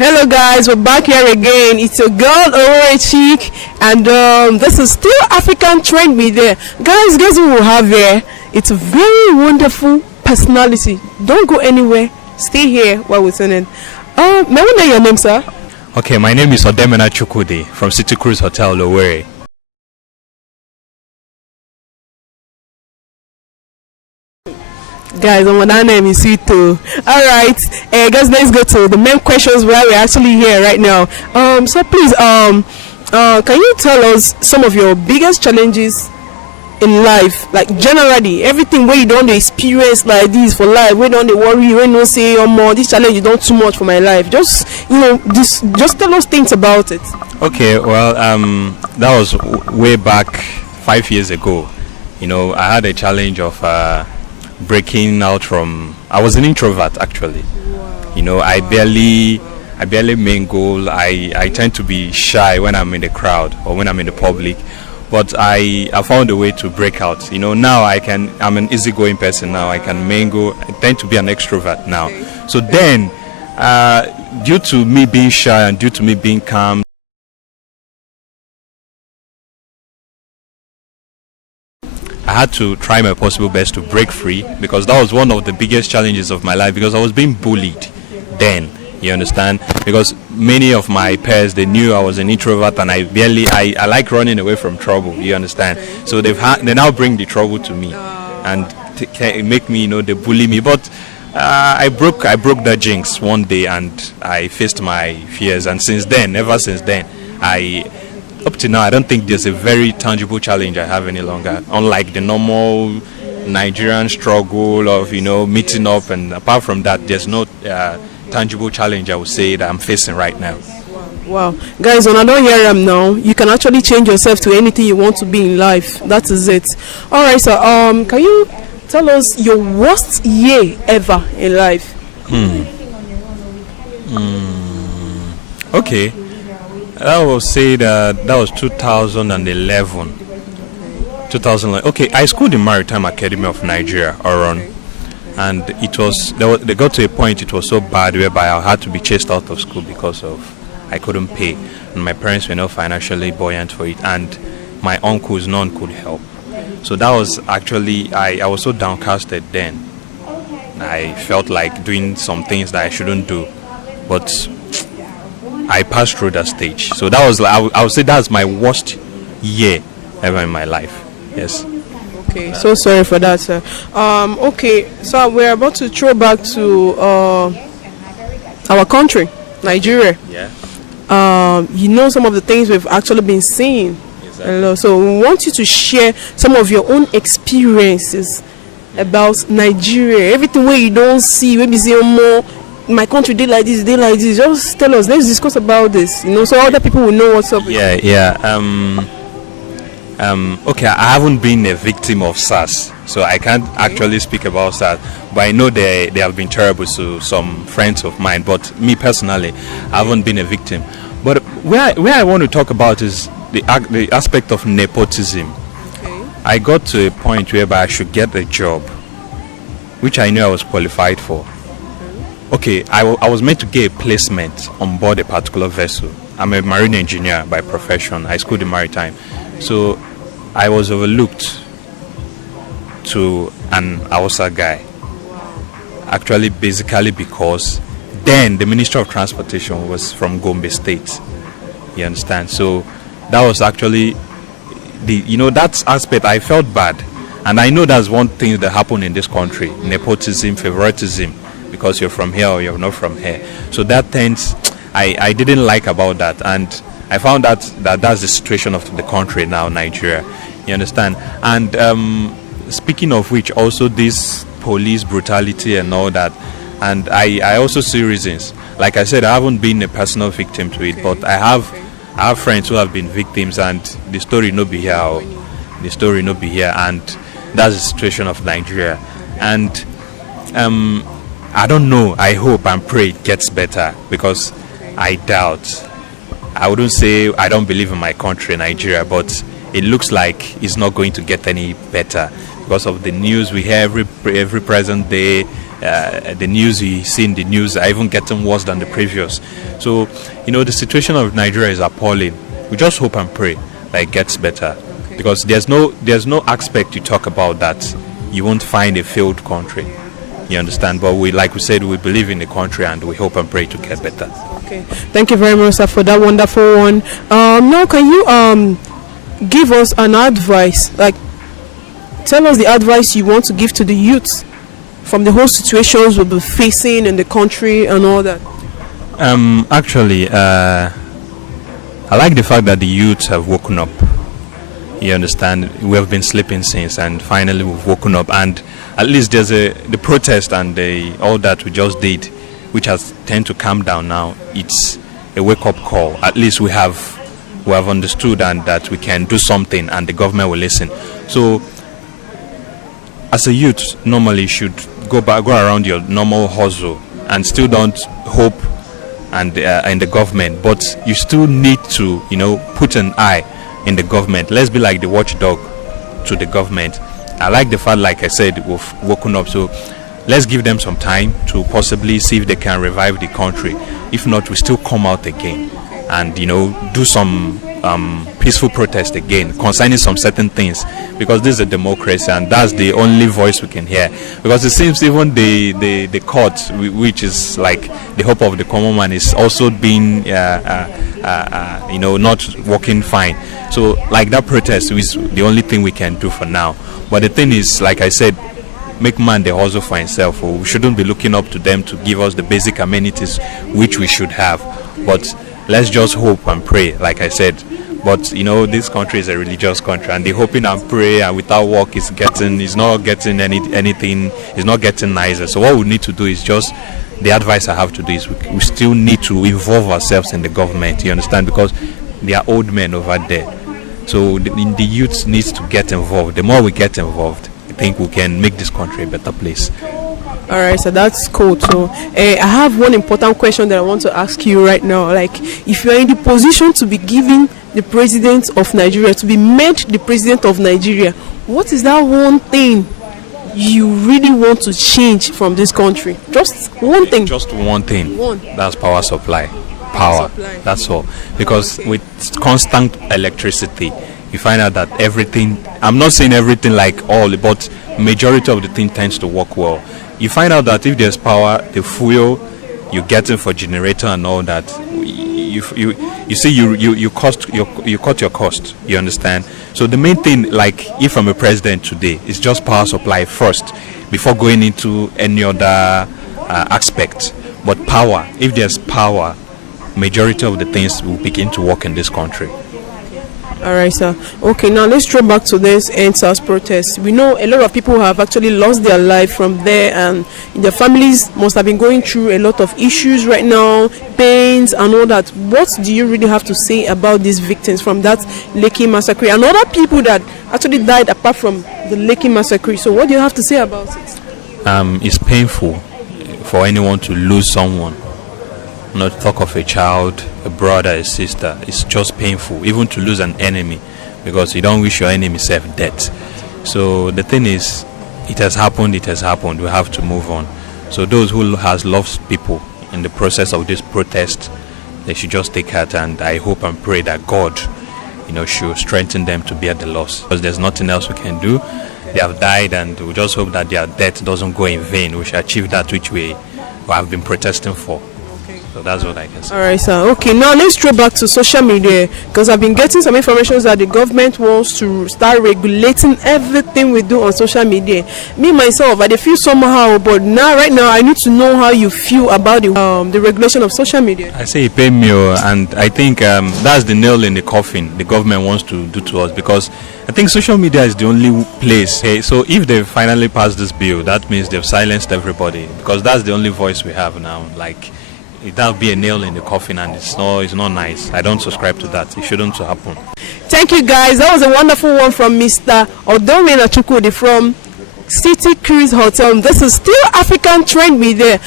Hello guys, we're back here again. It's your girl Aurora Chic, and this is still African Trend Media. Guys, guess who we have here? It's a very wonderful personality. Don't go anywhere. Stay here while we're singing. May I know your name, sir? Okay, my name is Odoemena Chukwudi from City Cruise Hotel, Owerri. Guys, my name is Sito. Alright, guys, let's go to the main questions where we're actually here right now. So please, can you tell us some of your biggest challenges in life? Like generally, everything where you don't experience like this for life, where don't they worry, where no say or more, this challenge is not too much for my life. Just just tell us things about it. Okay, well, that was way back 5 years ago. I had a challenge of breaking out from. I was an introvert actually. Wow. I barely mingle. I tend to be shy when I'm in the crowd or when I'm in the public. But I found a way to break out. Now I'm an easygoing person now. I can mingle. I tend to be an extrovert now. Okay. So then, due to me being shy and due to me being calm, I had to try my possible best to break free, because that was one of the biggest challenges of my life, because I was being bullied then. You understand? Because many of my peers, they knew I was an introvert and I like running away from trouble. You understand? So they now bring the trouble to me and make me, they bully me. But I broke that jinx one day and I faced my fears. And ever since then, up to now, I don't think there's a very tangible challenge I have any longer. Unlike the normal Nigerian struggle of, meeting up, and apart from that, there's no tangible challenge I would say that I'm facing right now. Wow. Guys, when I don't hear them now, you can actually change yourself to anything you want to be in life. That is it. Alright, so can you tell us your worst year ever in life? Okay. I will say that was 2011. 2011. Okay, I schooled in Maritime Academy of Nigeria, Oron. And they got to a point it was so bad whereby I had to be chased out of school because I couldn't pay, and my parents were not financially buoyant for it, and my uncles, none could help. So that was actually, I was so downcasted then. I felt like doing some things that I shouldn't do, but I passed through that stage. So that was, I would say that's my worst year ever in my life. Yes. Okay, so sorry for that, sir. Okay, so we're about to throw back to our country, Nigeria. Yeah. Some of the things we've actually been seeing. Exactly. So we want you to share some of your own experiences about Nigeria. Everything where you don't see, maybe say more. My country did like this, Just tell us. Let's discuss about this. So other people will know what's up. Yeah. Okay, I haven't been a victim of SARS, so I can't actually speak about SARS, but I know they have been terrible to some friends of mine, but me personally, I haven't been a victim. But where I want to talk about is the aspect of nepotism. Okay. I got to a point whereby I should get a job, which I knew I was qualified for. Okay, I was meant to get a placement on board a particular vessel. I'm a marine engineer by profession. I schooled in maritime. So I was overlooked to an Hausa guy. Actually, basically because then the Minister of Transportation was from Gombe State. You understand? So that was actually that aspect. I felt bad. And I know that's one thing that happened in this country. Nepotism, favoritism, because you're from here or you're not from here. So that tends, I didn't like about that. And I found that's the situation of the country now, Nigeria. You understand? And speaking of which, also this police brutality and all that. And I also see reasons. Like I said, I haven't been a personal victim to it, but I have friends who have been victims, and the story no be here. And that's the situation of Nigeria. And I don't know. I hope and pray it gets better, because I doubt. I wouldn't say I don't believe in my country, Nigeria, but it looks like it's not going to get any better because of the news we hear every present day. the news we see in the news are even getting worse than the previous. So, the situation of Nigeria is appalling. We just hope and pray that it gets better, because there's no aspect you talk about that you won't find a failed country. You understand? But like we said, we believe in the country and we hope and pray to get better. Okay. Thank you very much, sir, for that wonderful one. Now, can you give us an advice? Like, tell us the advice you want to give to the youth from the whole situations we'll be facing in the country and all that. Actually, I like the fact that the youths have woken up. You understand? We have been sleeping since, and finally we've woken up. And at least there's the protest and all that we just did, which has tend to calm down now. It's a wake-up call. At least we have understood and that we can do something, and the government will listen. So, as a youth, normally you should go around your normal hustle and still don't hope and in the government, but you still need to put an eye in the government. Let's be like the watchdog to the government. I like the fact, like I said, we've woken up, so let's give them some time to possibly see if they can revive the country. If not, we still come out again and do some peaceful protest again concerning some certain things, because this is a democracy and that's the only voice we can hear. Because it seems even the court, which is like the hope of the common man, is also being not working fine. So like that protest is the only thing we can do for now. But the thing is, like I said, make man the hustle for himself. We shouldn't be looking up to them to give us the basic amenities which we should have, but let's just hope and pray, like I said. But this country is a religious country, and the hoping and pray and without work is not getting anything, is not getting nicer. So what we need to do is just, the advice I have to do is we still need to involve ourselves in the government, you understand, because there are old men over there. So the youth needs to get involved. The more we get involved, I think we can make this country a better place. All right, so that's cool. So I have one important question that I want to ask you right now. Like, if you are in the position to be given the president of Nigeria, to be made the president of Nigeria, what is that one thing you really want to change from this country? Just one thing. Just one thing. One. That's power supply. Power. That's all. Because with constant electricity, you find out that everything, I'm not saying everything like all, but majority of the thing tends to work well. You find out that if there's power, the fuel you get in for generator and all that, you see you cut your cost. You understand? So the main thing, like if I'm a president today, is just power supply first before going into any other aspect. But power, if there's power, majority of the things will begin to work in this country. All right, sir. Okay, now let's throw back to this NSAS protest. We know a lot of people have actually lost their life from there, and their families must have been going through a lot of issues right now, pains and all that. What do you really have to say about these victims from that Lekki massacre and other people that actually died apart from the Lekki massacre? So what do you have to say about it? It's painful for anyone to lose someone. Not talk of a child, a brother, a sister. It's just painful, even to lose an enemy, because you don't wish your enemy death. So the thing is, it has happened. We have to move on. So those who has lost people in the process of this protest, they should just take heart, and I hope and pray that God, should strengthen them to bear the loss, because there's nothing else we can do. They have died, and we just hope that their death doesn't go in vain. We shall achieve that which we have been protesting for. So that's what I can say. All right, sir. Okay, now let's throw back to social media, because I've been getting some information that the government wants to start regulating everything we do on social media. Me myself, I feel somehow, but right now I need to know how you feel about the regulation of social media. I say it paid me, and I think that's the nail in the coffin the government wants to do to us, because I think social media is the only place. Hey, so if they finally pass this bill, that means they've silenced everybody, because that's the only voice we have now. Like, that'll be a nail in the coffin, and it's not nice. I don't subscribe to that. It shouldn't happen. Thank you, guys. That was a wonderful one from Mr. Odoemena Chukwudi from City Cruise Hotel. This is still African Trend Media.